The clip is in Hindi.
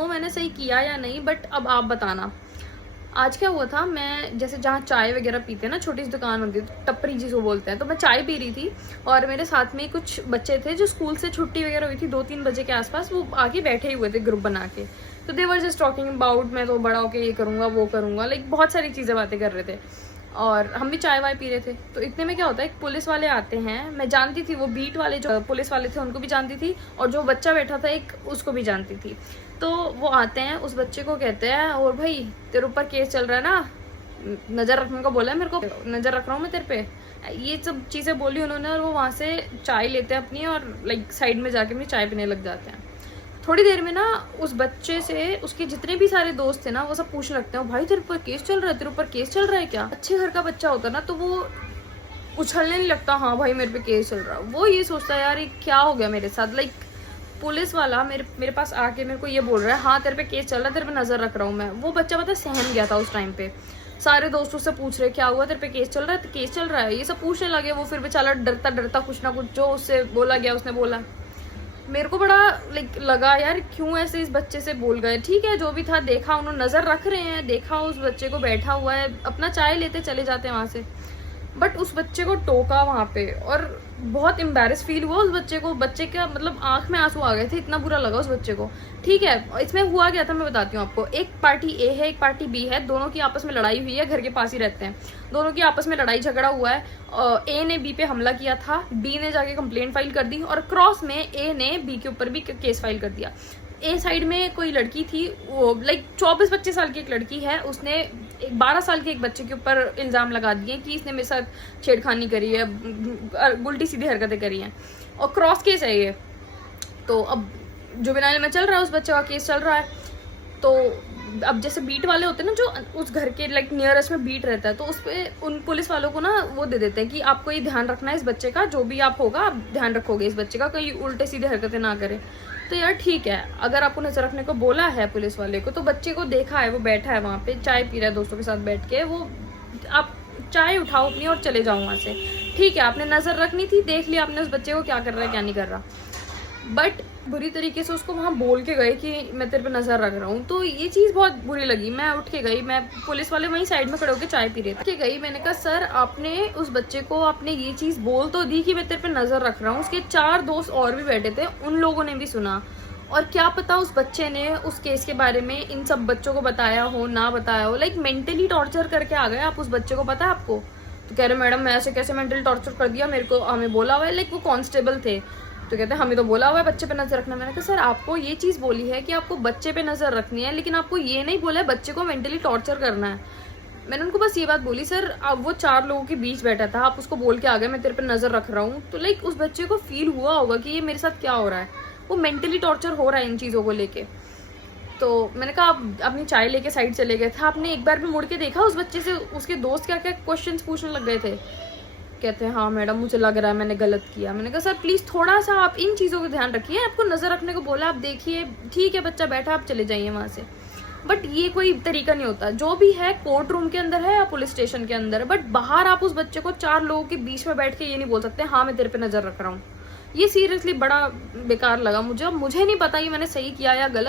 नो मैंने सही किया या नहीं, बट अब आप बताना। आज क्या हुआ था, मैं जैसे जहाँ चाय वगैरह पीते हैं ना, छोटी सी दुकान होती है, टपरी जिसको बोलते हैं, तो मैं चाय पी रही थी और मेरे साथ में कुछ बच्चे थे जो स्कूल से छुट्टी वगैरह हुई थी 2-3 बजे के आसपास, वो आके बैठे हुए थे ग्रुप बना के। तो दे वर जस्ट टॉकिंग अबाउट मैं तो बड़ा होके ये करूँगा वो करूँगा, लाइक बहुत सारी चीज़ें बातें कर रहे थे और हम भी चाय वाय पी रहे थे। तो इतने में क्या होता है, एक पुलिस वाले आते हैं, मैं जानती थी वो बीट वाले जो पुलिस वाले थे उनको भी जानती थी और जो बच्चा बैठा था एक उसको भी जानती थी। तो वो आते हैं, उस बच्चे को कहते हैं, और भाई तेरे ऊपर केस चल रहा है ना, नज़र रखने को बोला है मेरे को, नज़र रख रहा हूँ मैं तेरे पे, ये सब चीज़ें बोली उन्होंने। और वो वहाँ से चाय लेते हैं अपनी और लाइक साइड में जाके अपनी चाय पीने लग जाते हैं। थोड़ी देर में ना उस बच्चे से उसके जितने भी सारे दोस्त थे ना, वो सब पूछने लगते हैं, भाई तेरे ऊपर केस चल रहा है, तेरे ऊपर केस चल रहा है क्या? अच्छे घर का बच्चा होता ना तो वो उछलने नहीं लगता, हाँ भाई मेरे पे केस चल रहा है। वो ये सोचता है यार ये क्या हो गया मेरे साथ। लाइक पुलिस वाला मेरे पास आके मेरे को ये बोल रहा है, हाँ तेरे पे केस चल रहा है, तेरे पे नजर रख रहा हूँ मैं। वो बच्चा पता सहम गया था उस टाइम पे। सारे दोस्तों से पूछ रहे क्या हुआ, तेरे पे केस चल रहा है, तो केस चल रहा है, ये सब पूछने लगे। वो फिर बेचारा डरता डरता कुछ ना कुछ जो उससे बोला गया उसने बोला। मेरे को बड़ा लाइक लगा यार क्यों ऐसे इस बच्चे से बोल गए। ठीक है जो भी था देखा, उन्होंने नजर रख रहे हैं, देखा उस बच्चे को बैठा हुआ है, अपना चाय लेते चले जाते हैं वहां से। बट उस बच्चे को टोका वहां पे और बहुत एम्बैरेस फील हुआ उस बच्चे को। बच्चे का मतलब आंख में आंसू आ गए थे, इतना बुरा लगा उस बच्चे को। ठीक है इसमें हुआ क्या था मैं बताती हूँ आपको। एक पार्टी ए है, एक पार्टी बी है, दोनों की आपस में लड़ाई हुई है, घर के पास ही रहते हैं। दोनों की आपस में लड़ाई झगड़ा हुआ है। ए ने बी पे हमला किया था, बी ने जाके कंप्लेंट फाइल कर दी और क्रॉस में ए ने बी के ऊपर भी केस फाइल कर दिया। ए साइड में कोई लड़की थी, वो लाइक 24-25 साल की एक लड़की है, उसने 12 साल के एक बच्चे के ऊपर इल्ज़ाम लगा दिए कि इसने मेरे साथ छेड़खानी करी है, उल्टी सीधी हरकतें करी हैं और क्रॉस केस है ये। तो अब जुवेनाइल में चल रहा है, उस बच्चे का केस चल रहा है। तो अब जैसे बीट वाले होते हैं ना, जो उस घर के लाइक नियरेस्ट में बीट रहता है, तो उस पर उन पुलिस वालों को ना वो दे देते हैं कि आपको ये ध्यान रखना है इस बच्चे का, जो भी आप होगा आप ध्यान रखोगे इस बच्चे का, कहीं उल्टे सीधे हरकतें ना करे। तो यार ठीक है, अगर आपको नजर रखने को बोला है पुलिस वाले को, तो बच्चे को देखा है वो बैठा है वहाँ पे चाय पी रहा है दोस्तों के साथ बैठ के, वो आप चाय उठाओ अपनी और चले जाओ वहाँ से। ठीक है आपने नजर रखनी थी, देख लिया आपने उस बच्चे को क्या कर रहा है क्या नहीं कर रहा, बट बुरी तरीके से उसको वहाँ बोल के गए कि मैं तेरे पे नजर रख रहा हूँ। तो ये चीज़ बहुत बुरी लगी। मैं उठ के गई, मैं पुलिस वाले वहीं साइड में खड़े होकर चाय पी रहे थे, गई मैंने कहा सर आपने उस बच्चे को आपने ये चीज़ बोल तो दी कि मैं तेरे पे नजर रख रहा हूँ, उसके 4 दोस्त और भी बैठे थे, उन लोगों ने भी सुना, और क्या पता उस बच्चे ने उस केस के बारे में इन सब बच्चों को बताया हो ना बताया हो। लाइक मेंटली टॉर्चर करके आ गए आप उस बच्चे को, पता है आपको? तो कह रहे मैडम मैं ऐसे कैसे मेंटली टॉर्चर कर दिया, मेरे को हमें बोला हुआ है। लाइक वो कांस्टेबल थे तो कहते हैं हमें तो बोला हुआ है बच्चे पे नजर रखना। मैंने कहा सर आपको ये चीज़ बोली है कि आपको बच्चे पे नजर रखनी है, लेकिन आपको ये नहीं बोला है बच्चे को मेंटली टॉर्चर करना है। मैंने उनको बस ये बात बोली सर अब वो 4 लोगों के बीच बैठा था, आप उसको बोल के आ गए मैं तेरे पे नजर रख रहा हूँ। तो लाइक उस बच्चे को फील हुआ होगा कि ये मेरे साथ क्या हो रहा है, वो मेंटली टॉर्चर हो रहा है इन चीज़ों को लेके। तो मैंने कहा आप अपनी चाय लेके साइड चले गए थे, आपने एक बार भी मुड़ के देखा उस बच्चे से उसके दोस्त क्या क्या क्वेश्चंस पूछने लग गए थे। कहते हैं हाँ मैडम मुझे लग रहा है मैंने गलत किया। मैंने कहा सर प्लीज़ थोड़ा सा आप इन चीज़ों का ध्यान रखिए, आपको नज़र रखने को बोला आप देखिए, ठीक है बच्चा बैठा आप चले जाइए वहाँ से, बट ये कोई तरीका नहीं होता। जो भी है कोर्ट रूम के अंदर है या पुलिस स्टेशन के अंदर है, बट बाहर आप उस बच्चे को 4 लोगों के बीच में बैठ के ये नहीं बोल सकते हाँ मैं तेरे पे नज़र रख रहा हूँ। ये सीरियसली बड़ा बेकार लगा मुझे। अब मुझे नहीं पता कि मैंने सही किया या गलत,